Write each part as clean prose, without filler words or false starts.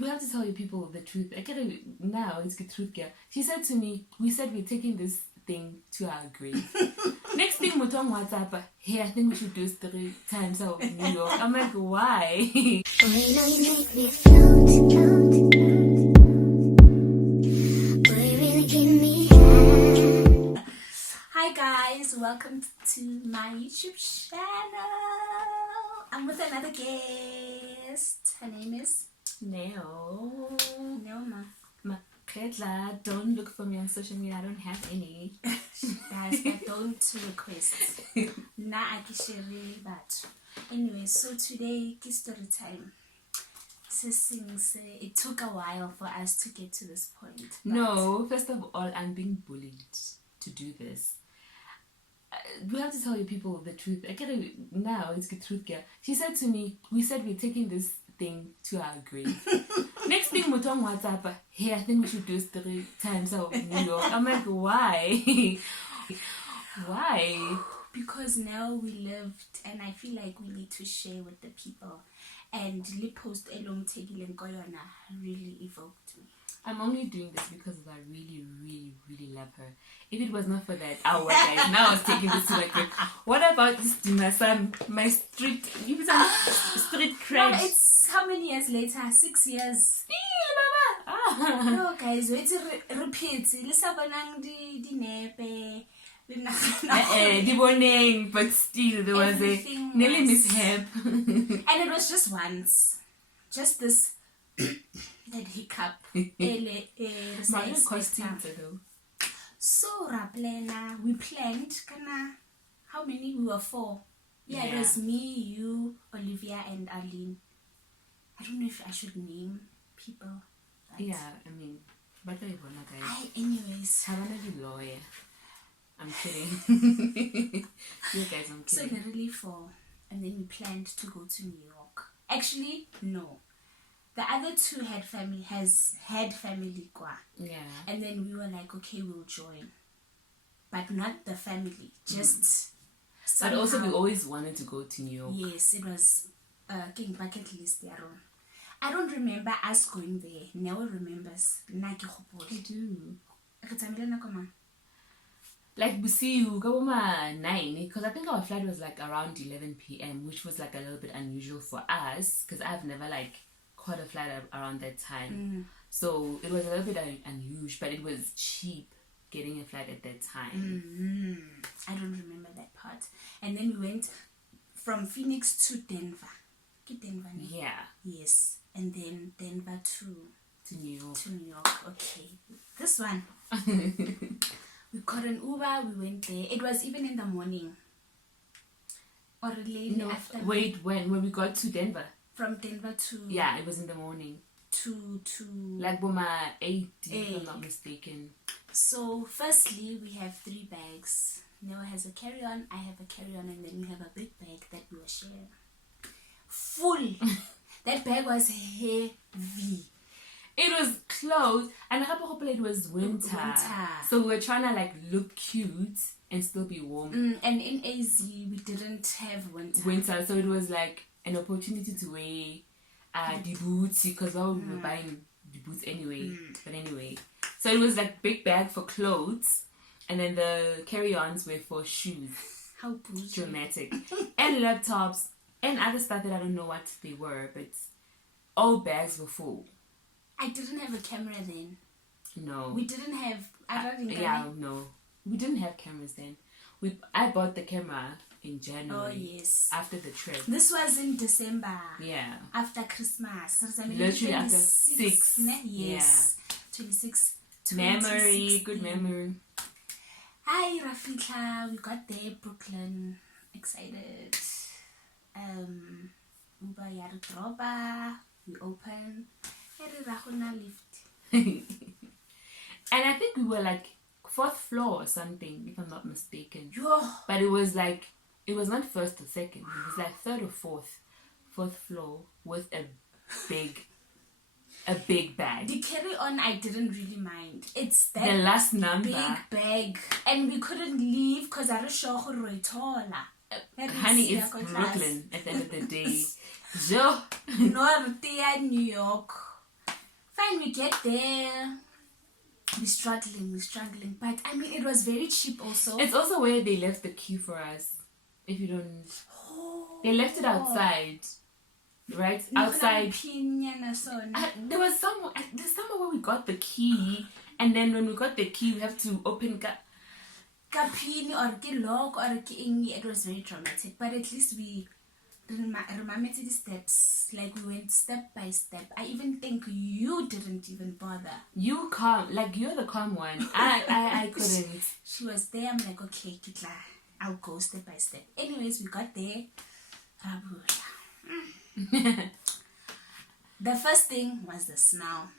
we have to tell you people the truth. I get it now. It's the truth, girl. She said to me, we said we're taking this thing to our grave. Next thing, Mutong WhatsApp, hey, I think we should do 3 times out of New York. I'm like, why? Hi guys, welcome to my YouTube channel. I'm with another guest. Her name is No. Neoma. Maketla, don't look for me on social media. I don't have any. Guys, I don't request. Nah, I can share but anyway, so today is story time. It took a while for us to get to this point. No, first of all, I'm being bullied to do this. We have to tell you people the truth. I get it now. It's the truth, girl. She said to me, we said we're taking this thing to our grave. Next thing, Mutong WhatsApp, hey, I think we should do 3 times out of New York. I'm like, why? Why? Because now we lived, and I feel like we need to share with the people. And the post Elom Tegil Goyona really evoked me. I'm only doing this because I really, really, really love her. If it was not for that, I would guys. Now I was taking this to my grave. What about this, my son? My street cred. No, it's how many years later? 6 years. No, guys, wait to repeat. Lisa Banang di nepe. The warning, but still there was a nearly mishap. And it was just once. Just this that hiccup. So Raplena, we planned how many? We were 4. Yeah, it was me, you, Olivia, and Aline. I don't know if I should name people. Yeah, I mean, but I wanna guys. Anyways, I wanna be lawyer. I'm kidding. You guys, I'm kidding. So really 4, and then we planned to go to New York. Actually, no. The other 2 had family. Yeah. And then we were like, okay, we'll join, but not the family. Just. But also, we always wanted to go to New York. Yes, it was King bucket list. I don't remember us going there. Neo remembers. I do. Like we see you go 9 because I think our flight was like around 11 p.m, which was like a little bit unusual for us because I've never like caught a flight around that time. So it was a little bit unusual, but it was cheap getting a flight at that time. I don't remember that part. And then we went from Phoenix to Denver. Yeah. Yes. And then Denver to New York. Okay. This one. We got an Uber, we went there. It was even in the morning. Or late after. Wait, when we got to Denver? From Denver to... Yeah, it was in the morning. To... Like Boma 8, if I'm not mistaken. So, firstly, we have 3 bags. Noah has a carry-on, I have a carry-on, and then we have a big bag that we were sharing. Full! That bag was heavy. It was closed, and it was winter. So we were trying to like look cute and still be warm. And in AZ, we didn't have winter. So it was like an opportunity to wear the boots because we were buying the boots anyway. But anyway, so it was like big bag for clothes, and then the carry-ons were for shoes. How bougie. Dramatic. And laptops and other stuff that I don't know what they were, but all bags were full. I didn't have a camera then. No. We didn't have... no. We didn't have cameras then. I bought the camera in January. Oh, yes. After the trip. This was in December. Yeah. After Christmas. Literally after 6. Yes. Yeah. 26. Memory. Good memory. Hi, Rafika. We got there, Brooklyn. Excited. Uber Yardroba. We open. And I think we were like 4th floor or something, if I'm not mistaken. But it was like, it was not 1st or 2nd. It was like 3rd or 4th floor with a big bag. The carry-on I didn't really mind. It's that the last number. Big bag. And we couldn't leave because I was sure honey, it's Brooklyn at the end of the day. North New York. fine, we get there. We're struggling. But I mean, it was very cheap also. It's also where they left the key for us. If you don't... They left it outside. Right? Outside. There was there's somewhere where we got the key. And then when we got the key, we have to open... It was very traumatic. But at least we... remember the steps, like we went step by step. I even think you didn't even bother. You calm, like you're the calm one. I couldn't. She was there. I'm like, okay, Kitla, I'll go step by step. Anyways, we got there. The first thing was the smell.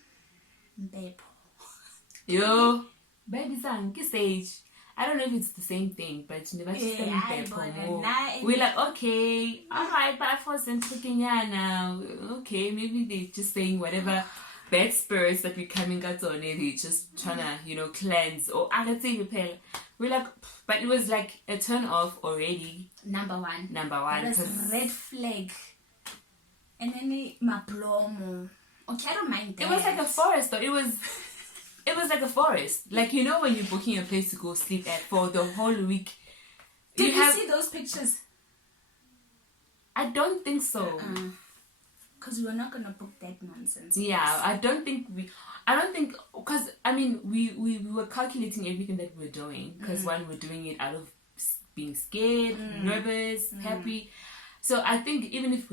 Yo, baby sang, stage. I don't know if it's the same thing, but never we're like, okay, alright, but I was thinking, now. Okay, maybe they're just saying whatever bad spirits that we're coming out on it, they're just trying to, cleanse. Or I can say repair. We're like, but it was like a turn off already. Number one. That was red flag. And then my plomo. Okay, I don't mind that. It was like a forest, though. It was like a forest. Like, when you're booking a place to go sleep at for the whole week. Did you see those pictures? I don't think so. Because we were not going to book that nonsense. Yeah, I don't think, because, I mean, we were calculating everything that we're doing. Because one, we're doing it out of being scared, nervous, happy. So I think even if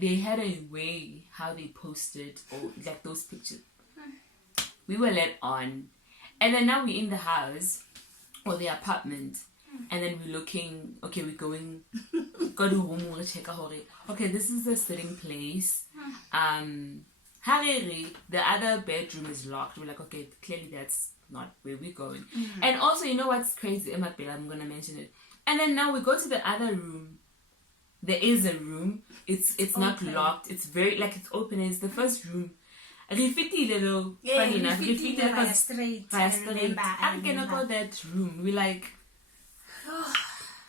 they had a way how they posted or like those pictures. We were let on. And then now we're in the house or the apartment. And then we're looking, okay, we're going, go to home, we'll check out. Okay, this is the sitting place. The other bedroom is locked. We're like, okay, clearly that's not where we're going. And also, you know what's crazy? I'm going to mention it. And then now we go to the other room. There is a room. It's not locked. It's very, like, it's open. It's the first room. Refitile though, funny enough. Refitile by straight. I cannot go that room. We're like,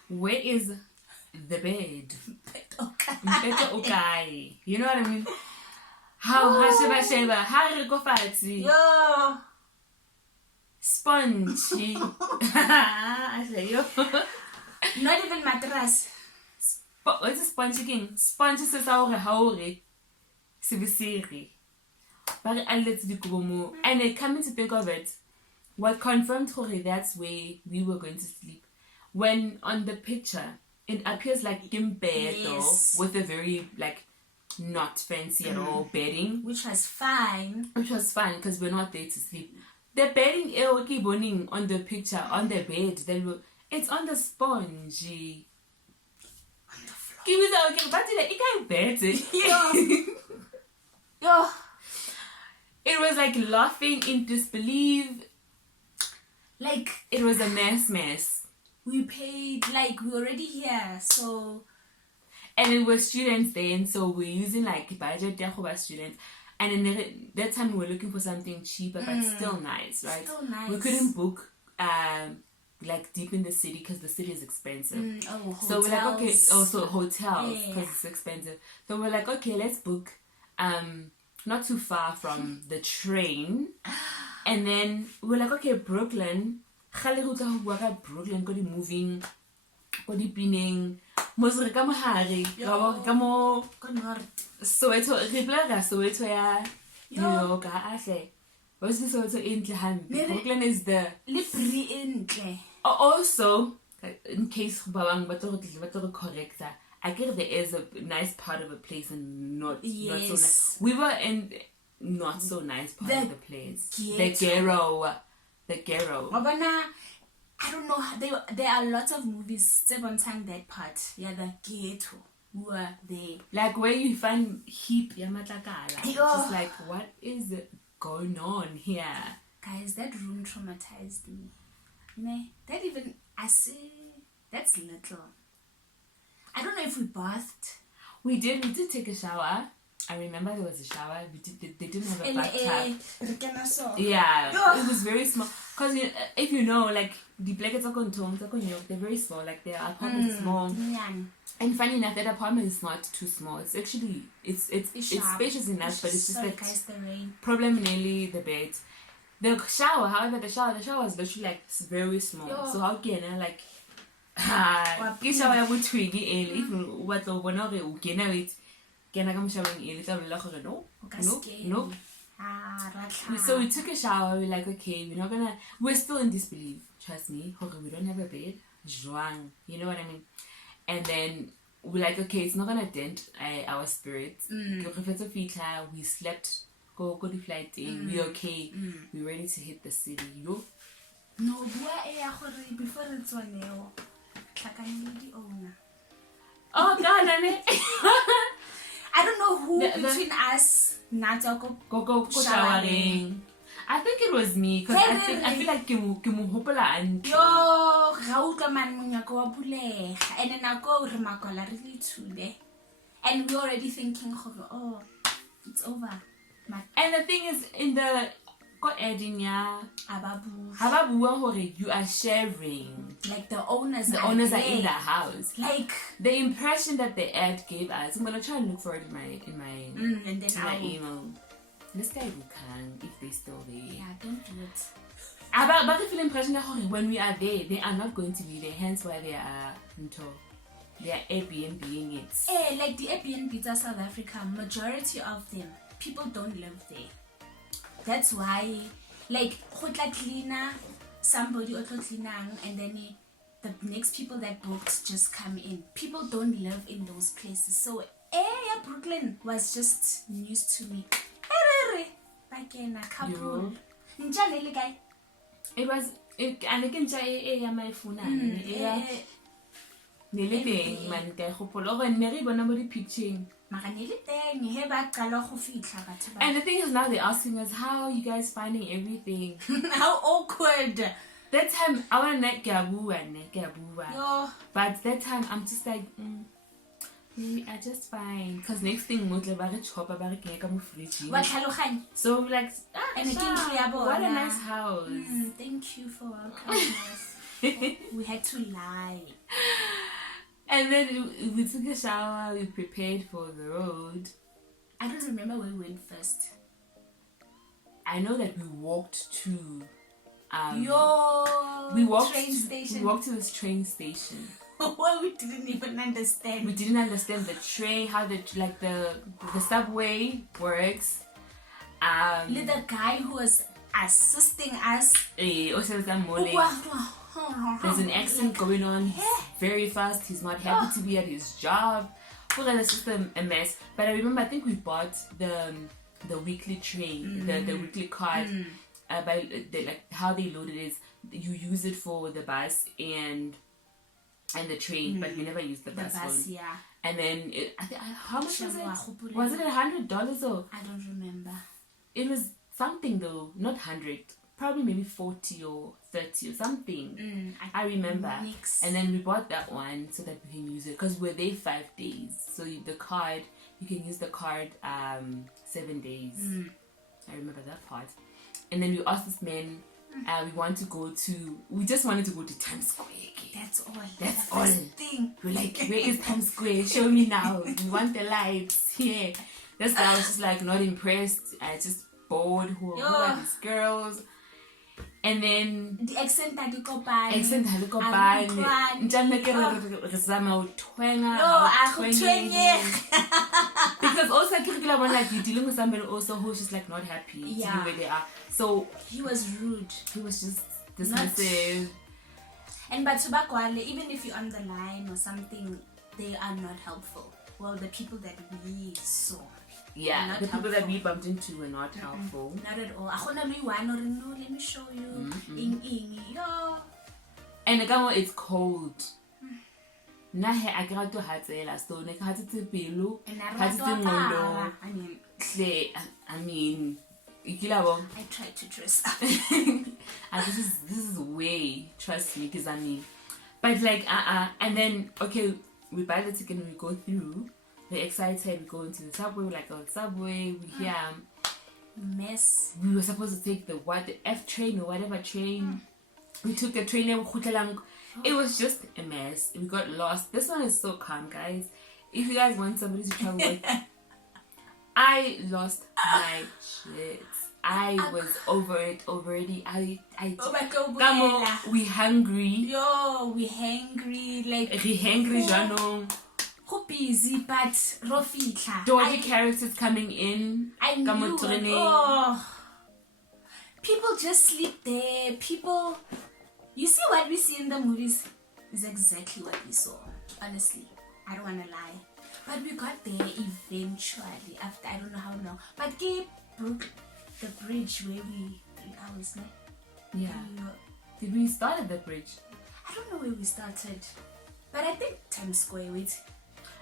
where is the bed? Okay. You know what I mean? How sheba. How you go fancy? Yo. Spongy. I say yo. Not even mattress. What's a spongy king? Spongy says how But and then coming to think of it, what confirmed that's where we were going to sleep. When on the picture, it appears like Gimbedo with a very like not fancy at all bedding. Which was fine because we're not there to sleep. The bedding on the picture, on the bed, it's on the spongy. On the floor. Give me that okay, but it can't bed. Yo. It was like laughing in disbelief. Like, it was a mess. We paid, like, we're already here, so... And it was students then, so we're using like budget students. And then that time we were looking for something cheaper, but still nice, right? Still nice. We couldn't book like deep in the city because the city is expensive. So we're like, okay, also hotels because it's expensive. So we're like, okay, let's book not too far from the train. And then we're like, okay, Brooklyn. Brooklyn, got it moving, got it pinning. Soweto, ya New York, Brooklyn is the also, in case but correct that, I guess there is a nice part of a place and not so nice. We were in not so nice part of the place. The ghetto. I don't know. There are lots of movies saying that part. Yeah, the ghetto. We were there. Like where you find heap yamatakala. Just like, what is going on here? Guys, that room traumatized me. That even, I see, that's little. I don't know if we bathed. We did take a shower. I remember there was a shower. They didn't have a bathtub. Yeah, it was very small. Because if you know, like, the blankets are they're very small. Like, their apartment is small. And funny enough, that apartment is not too small. It's actually it's spacious enough, but it's just sorry, that guys, the rain. problem nearly the bed. The shower, however, the shower is literally like very small. Yo. So how can I like ke shower ya botwing early if what the bona re o kena with kena ka mo showering early tla bolela gore no. So we took a shower. We're like, okay, we're still in disbelief. Trust me, we don't have a bed. Zhuang, you know what I mean? And then we're like, okay, it's not gonna dent our spirits. We slept, go the flight in. We're okay. We're ready to hit the city. Yo. No, before it's on Oh God, I don't know who between us go showering. I think it was me because I feel like ke mo hopola and yo ga utlwa man monyako wa bulega and then I go re makola really today and we already thinking oh it's over. And the thing is in the go edin ya ababua hore you are sharing, like the owners are in the house, like the impression that the ad gave us. I'm gonna try and look for it in my email. This guy who can, if they're still there. Yeah, don't do it. But the feel impression that when we are there, they are not going to be there. Hence why they are Airbnb-ing it. Like the Airbnbs of South Africa, majority of them, people don't live there. That's why, like, cleaner, somebody auto cleaner, and then the next people that booked just come in. People don't live in those places. So, Brooklyn was just news to me. Couple. It was and I can say my phone nearly thing man ka gopolo go nne re bona mo di picturing and the thing is now they're asking us how are you guys finding everything. How awkward. That time I want to but that time I'm just like maybe I just fine because next thing mo tle ba re chopa ba re ke ka mo fridge. So like and what a nice house. Thank you for welcoming us. We had to lie. And then we took a shower, we prepared for the road. I don't remember where we went first. I know that we walked to train station. We walked to this train station. Well, we didn't even understand. We didn't understand the train, how the subway works. The guy who was assisting us. There's an accident going on. He's very fast. He's not happy to be at his job. It's just a mess. But I remember, I think we bought the weekly train, the weekly card. Like how they load it is you use it for the bus and the train, but we never used the bus one. Yeah. And then how much was it? Was it $100 or? I don't remember. It was something though, not 100, probably maybe 40 or 30 or something. I remember. And then we bought that one so that we can use it because we're there 5 days. So you can use the card 7 days. I remember that part. And then we asked this man. We just wanted to go to Times Square again. That's all. Thing. We're like, where is Times Square? Show me now. We want the lights. Yeah. That's why I was just like not impressed. I just bored. Who are these girls? And then the accent had to go because also like you're dealing with somebody also who's just like not happy to be where they are. So he was rude. He was just dismissive. And but Tubakwale, even if you're on the line or something, they are not helpful. Well, the people that we saw. Yeah, the people that we bumped into were not helpful. Not at all. Let me show you. And it's cold. Nahe I got to hatsela so ne ka hatse pelo ngondo. I mean I tried to dress up. This is way, trust me, because but like and then okay, we buy the ticket and we go through. We're excited, we go into the subway, we're like, subway, we hear mess. We were supposed to take the F train or whatever train. We took the train and It was just a mess. We got lost. This one is so calm, guys. If you guys want somebody to travel with, I lost my shit. I was over it already. We hungry. Yo, we hungry. Like We hungry, Jano. Who busy, but Rofitla. Dodgy characters coming in. I knew it. Oh. People just sleep there. People, you see what we see in the movies is exactly what we saw. Honestly, I don't want to lie. But we got there eventually after I don't know how long. But they broke the bridge where we 3 hours now. Yeah. Did we start at the bridge? I don't know where we started. But I think Times Square, wait.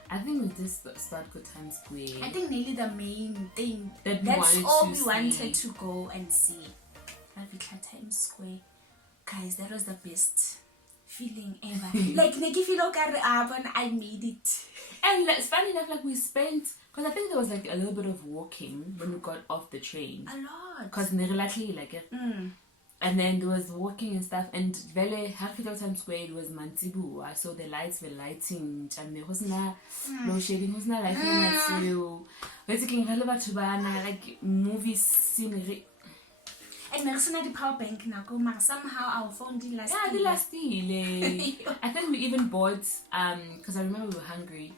I think we just start with Times Square. I think nearly the main thing. That's we wanted to go and see. Baatile Times Square. Guys, that was the best feeling ever. Like, if you look at the album, I made it. And it's funny enough, like we spent, because I think there was like a little bit of walking when we got off the train. A lot. Because and then there was walking and stuff. And Vele, Baatile Times Square, it was Mantibu. I saw the lights were lighting. And there was no shading, was no lighting. We're taking like movie scenery. And Mersona the power bank now, somehow our phone did last. Yeah, the last I think we even bought because I remember we were hungry.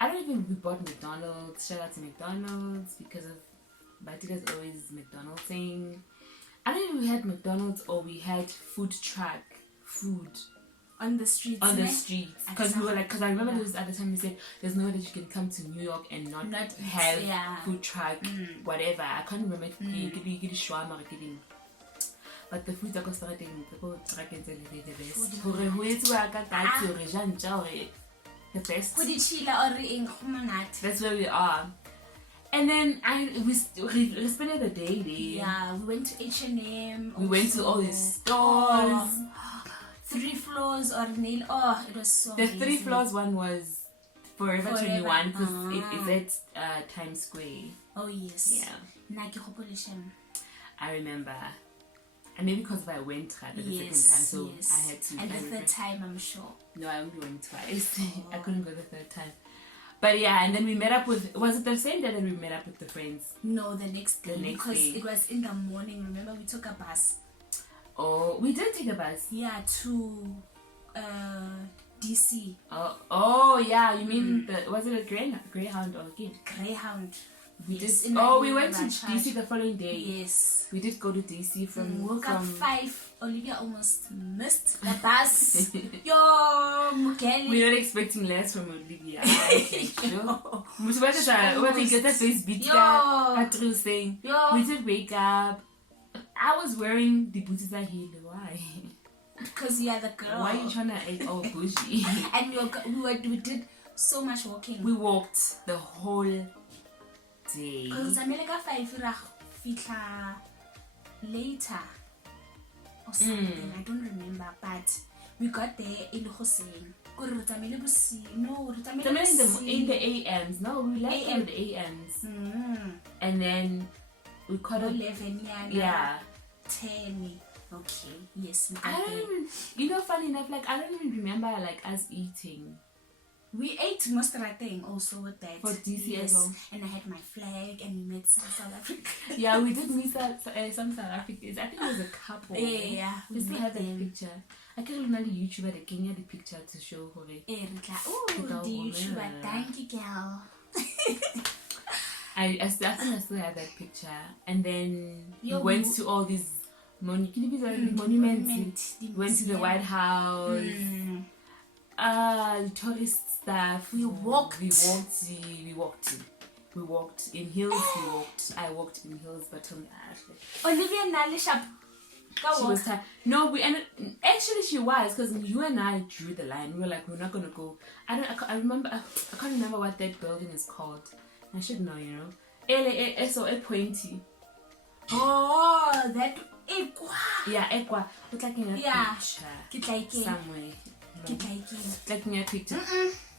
I don't even we bought McDonald's. Shout out to McDonald's because of Baatile's always McDonald's thing. I don't know if we had McDonald's or we had food on the streets. Because we were like, because I remember there was at the time we said there's no way that you can come to New York and not have food truck, whatever. I can't remember if you could be shawarma or getting. But the food that was starting, people truck and the best. The best. That's where we are. And then we spent the day there. Yeah, we went to H&M. We went to all these stores. 3 floors or nail. Oh, it was so The amazing. 3 floors one was Forever 21 because it is at Times Square. Oh, yes. Yeah. I remember. And maybe because I went the second time, so I had to. And the third time, I'm sure. No, I only went twice. I couldn't go the third time. But yeah, and then we met up with, was it the same day that we met up with the friends? No, the next day. Because it was in the morning. Remember, we took a bus. Oh, we did take a bus? Yeah, to DC. Oh yeah, you mean, was it a Greyhound or a Greyhound? We went to DC the following day. Yes. We did go to DC from... woke up 5. Olivia almost missed the bus. Yo, Mugeli. We were expecting less from Olivia. We did wake up. I was wearing the boots that heel. Why? Because you are the girl. Why are you trying to act all bougie? And we did so much walking. We walked the whole day. Because I'm like a 5 later or something. I don't remember, but we got there in Hossein. In the AMs. No, we left in the AMs. And then we caught 11, yeah. 10. Okay, yes. I don't even, funny enough, like I don't even remember like us eating. We ate most of that thing also with that. For DC as well. And I had my flag and we met some South Africans. Yeah, we did meet some South Africans. I think it was a couple. Yeah. We still have that picture. I can't remember the YouTuber that gave me the picture to show her. Oh, the YouTuber. Thank you, girl. I think I still have that picture. And then we went to all these monuments. We went to the White House. Tourist stuff. We walked in heels. I walked in heels, but Olivia Nalishap. She was tired. No, actually she was, because you and I drew the line. We were like, we're not gonna go. I can't remember what that building is called. I should know, Pointy. Oh, that Equa. Yeah, Equa. It's like in a picture somewhere. Like in a picture.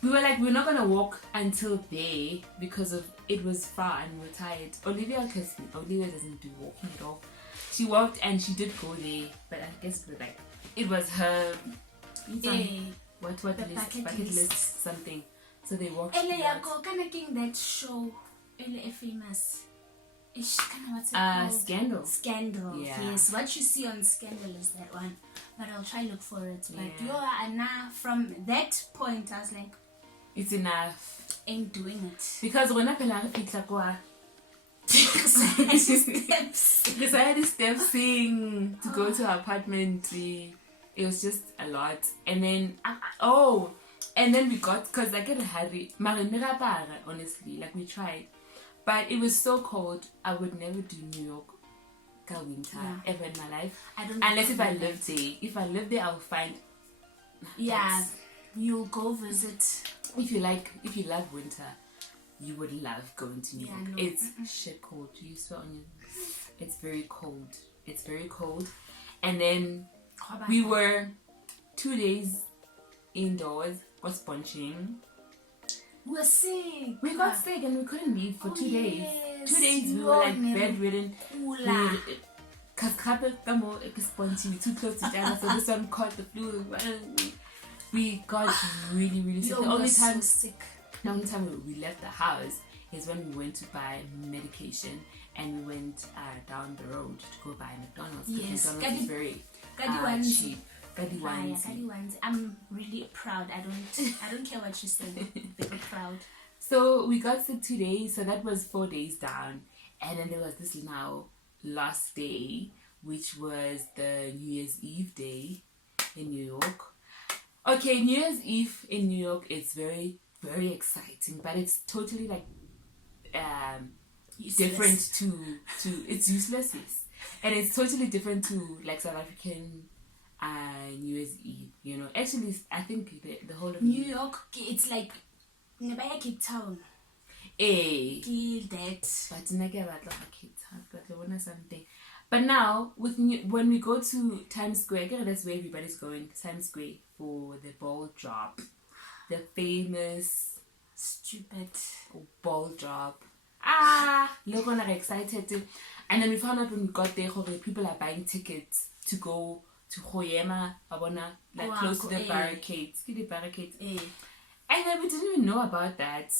We were like, we're not gonna walk until there because of it was far and we're tired. Olivia doesn't do walking at all. She walked and she did go there, but I guess it was her It's on Eh, what the list? bucket Bucket list. list something. So they walked. Ele through ya that. go kana king that show. Ele famous. Ish, kind what's it called? Scandal. Scandal. Yeah. Yes, what you see on Scandal is that one. But I'll try look for it. But Yeah. Anna, from that point, I was like, It's enough. ain't doing it. Because when I fitla kwa, Steps. because I had to step sing to go to our apartment. It was just a lot. And then and then we got, because I get a hurry. Honestly, like we tried. But it was so cold. I would never do New York winter ever in my life. I don't Unless if I lived there. If I lived there, I would find. Yeah, you'll go visit. If you love winter, you would love going to New York. No. It's shit cold. You swear on you. It's very cold. It's very cold. And then we were 2 days indoors, was bunching. We were sick. We got sick and we couldn't leave for 2 days. Yes. 2 days we were like bedridden. Because we too close to each other, so this one caught the flu. We got really, really sick. The only time we left the house is when we went to buy medication and we went down the road to go buy McDonald's. Yes, McDonald's is very cheap. I'm really proud. I don't care what you say. Very proud. So we got sick 2 days, so that was 4 days down. And then there was this last day, which was the New Year's Eve day in New York. Okay, New Year's Eve in New York, it's very, very exciting, but it's totally like different to it's useless, yes. And it's totally different to like South African New Year's Eve, you know. Actually, I think the whole of New York, it's like Nebaya Cape Town. Kill that. But now, when we go to Times Square, that's where everybody's going, Times Square, for the ball drop. The famous, stupid ball drop. Look, I'm excited. And then we found out when we got there, people are buying tickets to go to Hoyema, like close to the barricades. And then we didn't even know about that.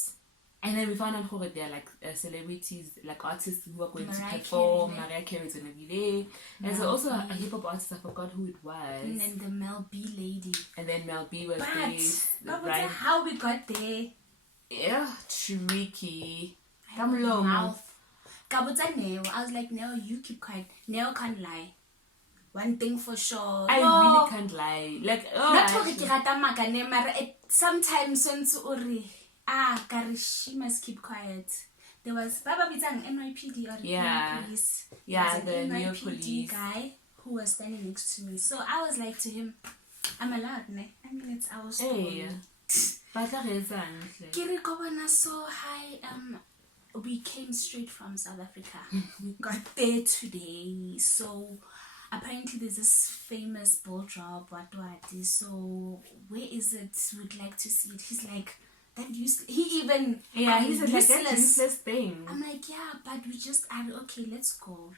And then we found out who there are like celebrities, like artists who are going to perform. Mariah Carey's going to be there. And so also a hip hop artist, I forgot who it was. And then the Mel B lady. And then Mel B was there. But how we got there? Yeah, tricky. Mouth. I was like, no, you keep quiet. Neo can't lie. One thing for sure. I really can't lie. Like, sometimes when she must keep quiet. There was Baba Bitang NYPD or the police. Yeah, the NYPD police guy who was standing next to me. So I was like to him, I'm allowed, ne? I mean, it's our story. So hi, we came straight from South Africa. We got there today. So apparently there's this famous ball drop. What. So where is it? We'd like to see it. He's like, that useless. He even he said like that useless thing. I'm like, yeah, but we just okay, let's go.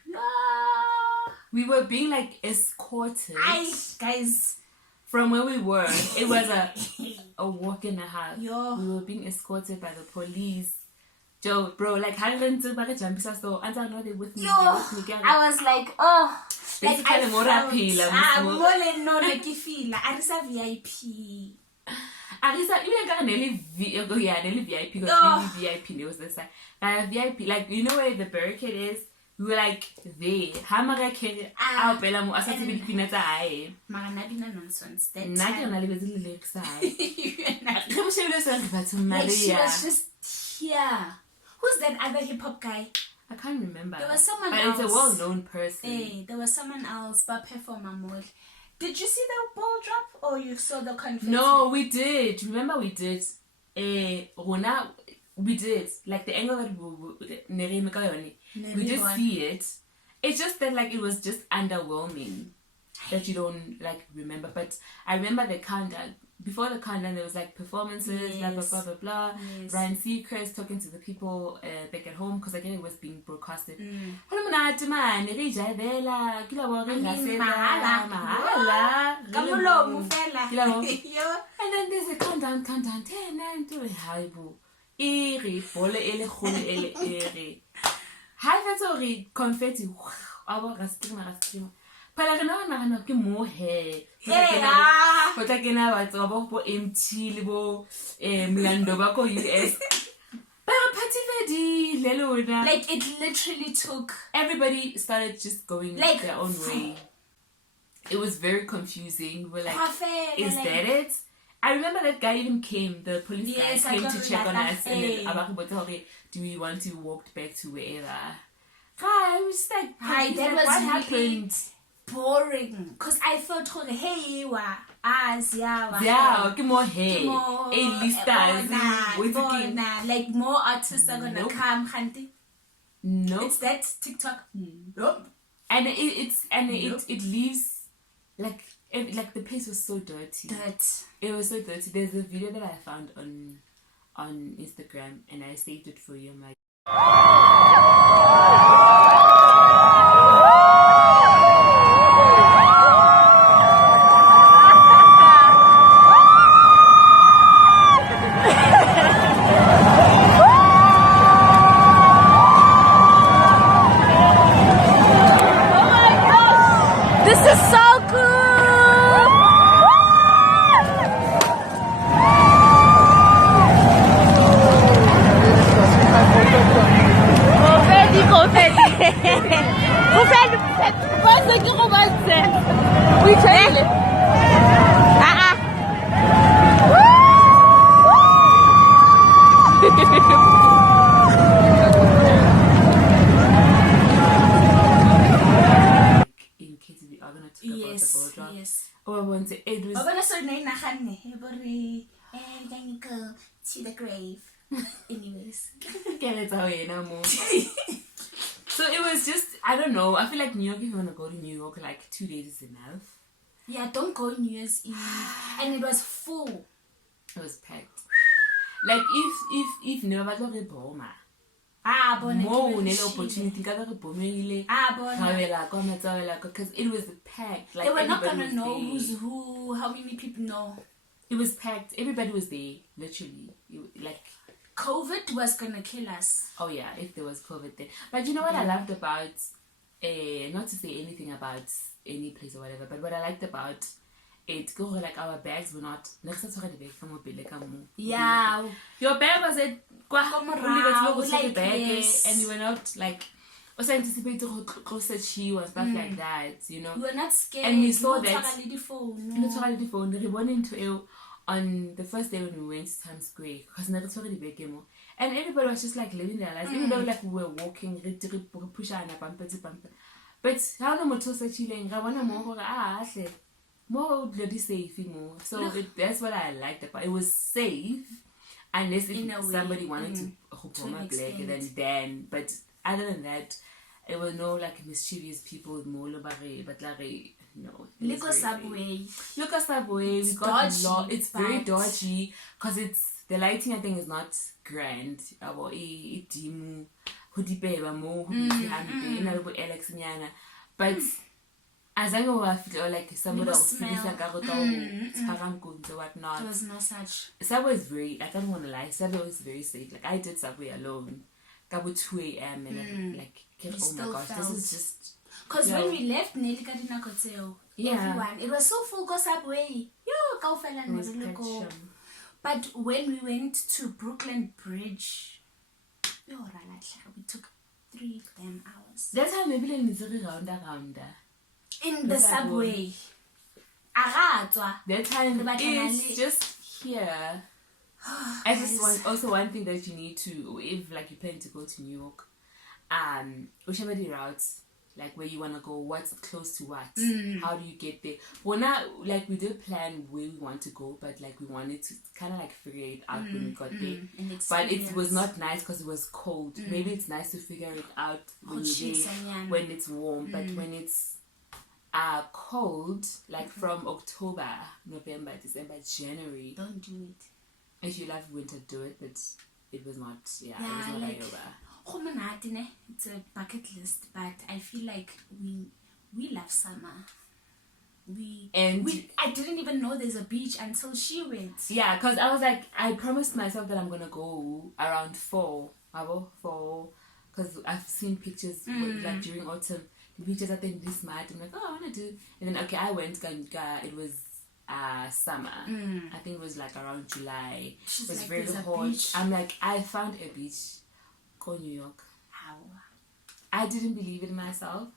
We were being like escorted. Guys, from where we were, it was a walk and a half. Yo. We were being escorted by the police. Joe, bro, like how did so I know they with me. Yo, I was like, oh, like I felt, no, like you feel like I just VIP. Nearly VIP because really VIP was the side. VIP, like you know where the barricade is. We were like there. Nonsense. That she was just here. Who's that other hip hop guy? I can't remember. There was someone but else. It's a well-known person. Hey, there was someone else, but performer mode. Did you see the ball drop or you saw the confetti? No, we did. Remember we did. Rona, we did. Like the angle that we did see it. It's just that like it was just underwhelming that you don't like remember. But I remember the countdown. before the countdown, there was like performances, blah, blah, blah, blah, blah. Yes. Ryan Seacrest talking to the people back at home, because again, it was being broadcasted. Hello, Monate, man. Re jabela. Ke la bo re nga seta. Mahala. Kamolomo fela. Ke la bo. Yo. And then there's a countdown, 10, 9, 2, hi, boo. Ere, bole, ele, khole, ele, ere. Hi, that's all confetti. Aba, rastima. Pala ke na ke mo he. But like na ba tsa bo MT le bo Mlando ba ko US. Party vedi lelona. Like it literally took. Everybody started just going like their own way. It was very confusing. We're like, is that it? I remember that guy even came. The police guy came to check on us, and then do we want to walk back to wherever? I was just like, that was what happened? Boring, because I thought, hey, ke more hey, A-listers, like more artists are gonna come, Hanti. Nope. It's that TikTok. Nope. And it leaves like the place was so dirty. It was so dirty. There's a video that I found on Instagram, and I saved it for you. I'm like. Yes. Oh, I want to. It was. To the grave. Anyways. So it was just, I don't know. I feel like New York, if you want to go to New York, like 2 days is enough. Yeah, don't go New Year's Eve. And it was full. It was packed. Like if never got a bomber. More opportunity because it was packed. Like they were not gonna know who's who, how many people know. It was packed. Everybody was there, literally. Like COVID was gonna kill us. Oh yeah, if there was COVID then. But you know what I loved about not to say anything about any place or whatever, but what I liked about it, go like our bags were not. Yeah, your bag was at like yes. And you were not like also anticipating close to you and stuff like that, you know. We were not scared. And we saw that on the first day when we went to Times Square, because and everybody was just like living their lives, even though like we were walking, but how no motor chilling, I want more bloody safe more. So that's what I liked about it. It was safe, unless if somebody wanted to black then. But other than that, it was no like mischievous people more but like no. Look at Subway. We got a lot. It's very dodgy because it's the lighting. I think is not grand. But as I go, I feel like somebody else whatnot. There was no such. Subway is very, I don't want to lie, Subway was very safe. Like I did Subway alone. Got 2 a.m. and I'm like, oh my gosh, this is just. Because when we left everyone, it was so full go Subway. But when we went to Brooklyn Bridge, we took 3 damn hours. That's how maybe round. In the subway. That time it's just here. I just want also one thing that you need to, if like you plan to go to New York, whichever the routes, like where you wanna go, what's close to what, how do you get there? Well, now like we did plan where we want to go, but like we wanted to kind of like figure it out when we got there. But it was not nice because it was cold. Maybe it's nice to figure it out when you're there, when it's warm, but when it's cold, like from October, November, December, January. Don't do it. If you love winter, do it, but it was not, it was not like, Iowa. It's a bucket list, but I feel like we love summer. I didn't even know there's a beach until she went. Yeah, because I was like, I promised myself that I'm gonna go around 4, because I've seen pictures like during autumn. The beaches are then this mad. I'm like, oh, I wanna do. And then okay, I went. It was summer. I think it was like around July. She's it was like, very hot. Beach. I'm like, I found a beach. Go New York. How? I didn't believe in myself.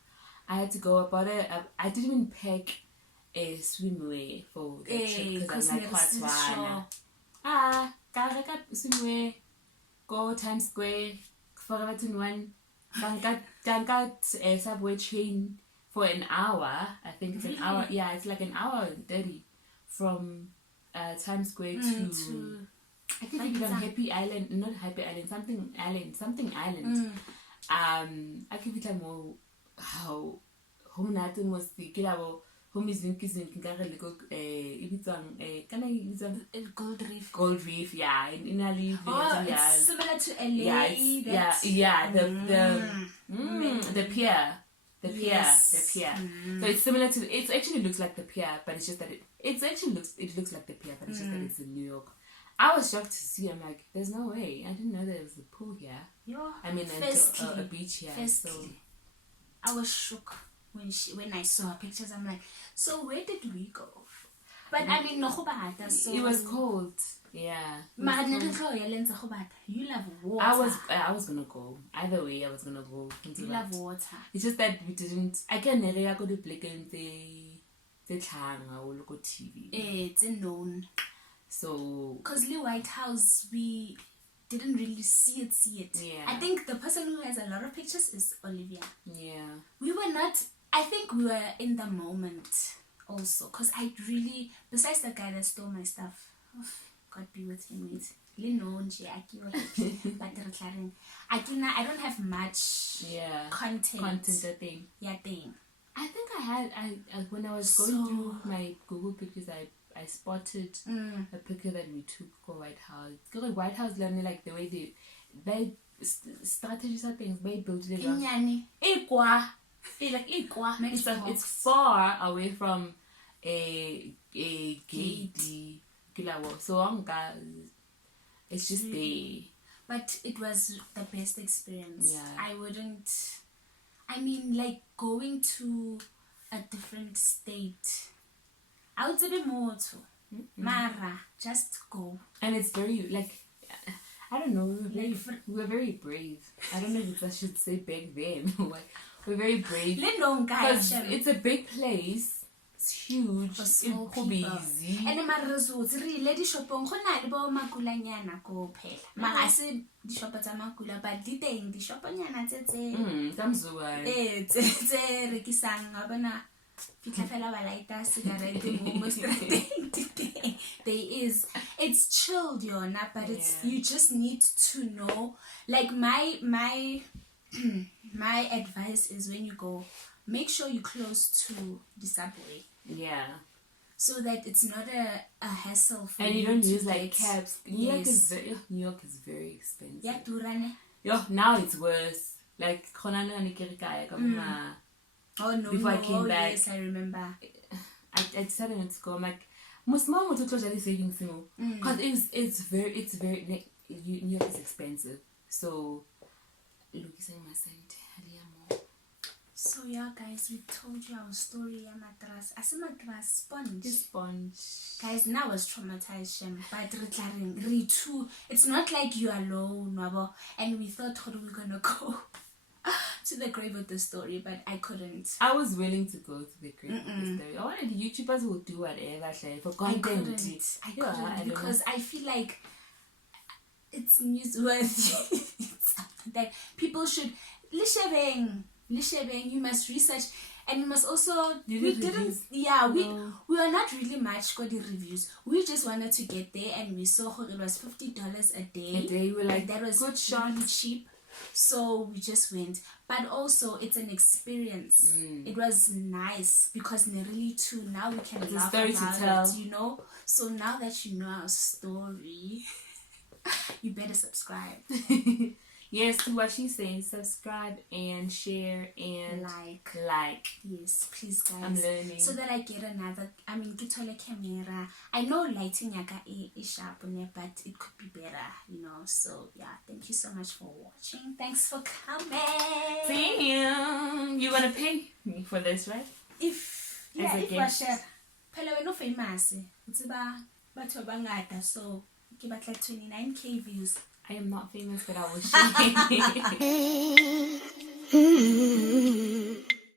I had to go about it. I didn't even pack a swimwear for the trip because I'm like, swimwear, go Times Square, Forever 21, subway train for an hour. I think it's an hour. Yeah, it's like an hour and 30 from Times Square to I think it's on Happy Island, not Happy Island, something island. I give it a more how home nothing was the kilabo. Home is Gold Reef, yeah, in Ali. It's similar to LA. The pier. The pier. So it's similar to. It actually looks like the pier, but it's just that it looks like the pier, but it's just that it's in New York. I was shocked to see. I'm like, there's no way. I didn't know there was a pool here. I mean, a beach here. So I was shook when I saw her pictures. I'm like, so where did we go? But I mean, no, so it was cold. Yeah. You love water. I was gonna go. Either way, I was gonna go. You love water. It's just that we didn't. I can't go to play the TV. It's known. So, because the White House, we didn't really see it. Yeah. I think the person who has a lot of pictures is Olivia. Yeah. We were not. I think we were in the moment also, because I really, besides the guy that stole my stuff, God be with him. I don't have much content. Thing. Yeah, thing. I think I when I was going through my Google pictures, I spotted a picture that we took for White House. Because White House, like the way they strategies are things, they built it around. It's far away from a gate. So it's just there. But it was the best experience. Yeah. I mean, like going to a different state. I would say more too. Mara, just go. And it's very, like, I don't know, we were very brave. I don't know if I should say back then. We're very brave. Because it's a big place. It's huge. It's busy. And the lady shopong khona bo makulanyana ko phela. Mara se di shopa tsa makula but di teng di shoponyana tse tamzuwa. Tse rekisang ga bona fitla fela ba lighter cigarette mo strategy. It's chilled, Yona, but you just need to know. Like my advice is when you go, make sure you're close to the subway. Yeah. So that it's not a hassle for you. And you don't use like cabs. New York is very expensive. Yeah, Turane. Now it's worse. Like oh no. Before I came back. Yes, I remember. I decided not to go. I'm like, most mom would totally savings because it's very New York is expensive. So so yeah, guys, we told you our story. Matras, as a matras sponge. Guys, now I was traumatized, but it's not like you alone, and we thought how we gonna go to the grave with the story, but I couldn't. I was willing to go to the grave with the story. I wanted YouTubers who would do whatever for content. I couldn't because I feel like it's newsworthy. That people should you must research, and you must also we were not really much for the reviews. We just wanted to get there, and we saw it was $50 a day. We were like, that was good shot, cheap. So we just went. But also, it's an experience. It was nice because really too, now we can laugh story to about tell. it, you know? So now that you know our story, you better subscribe. Yes, to what she says, subscribe and share and like. Yes, please guys. I'm learning. So that I get another, get a camera. I know lighting is sharp on it, but it could be better, you know. So yeah, thank you so much for watching. Thanks for coming. See you. You want to pay me for this, right? If I share. Pela we're not famous. It's about bangata, so give it like 29K views. I am not famous, but I will share.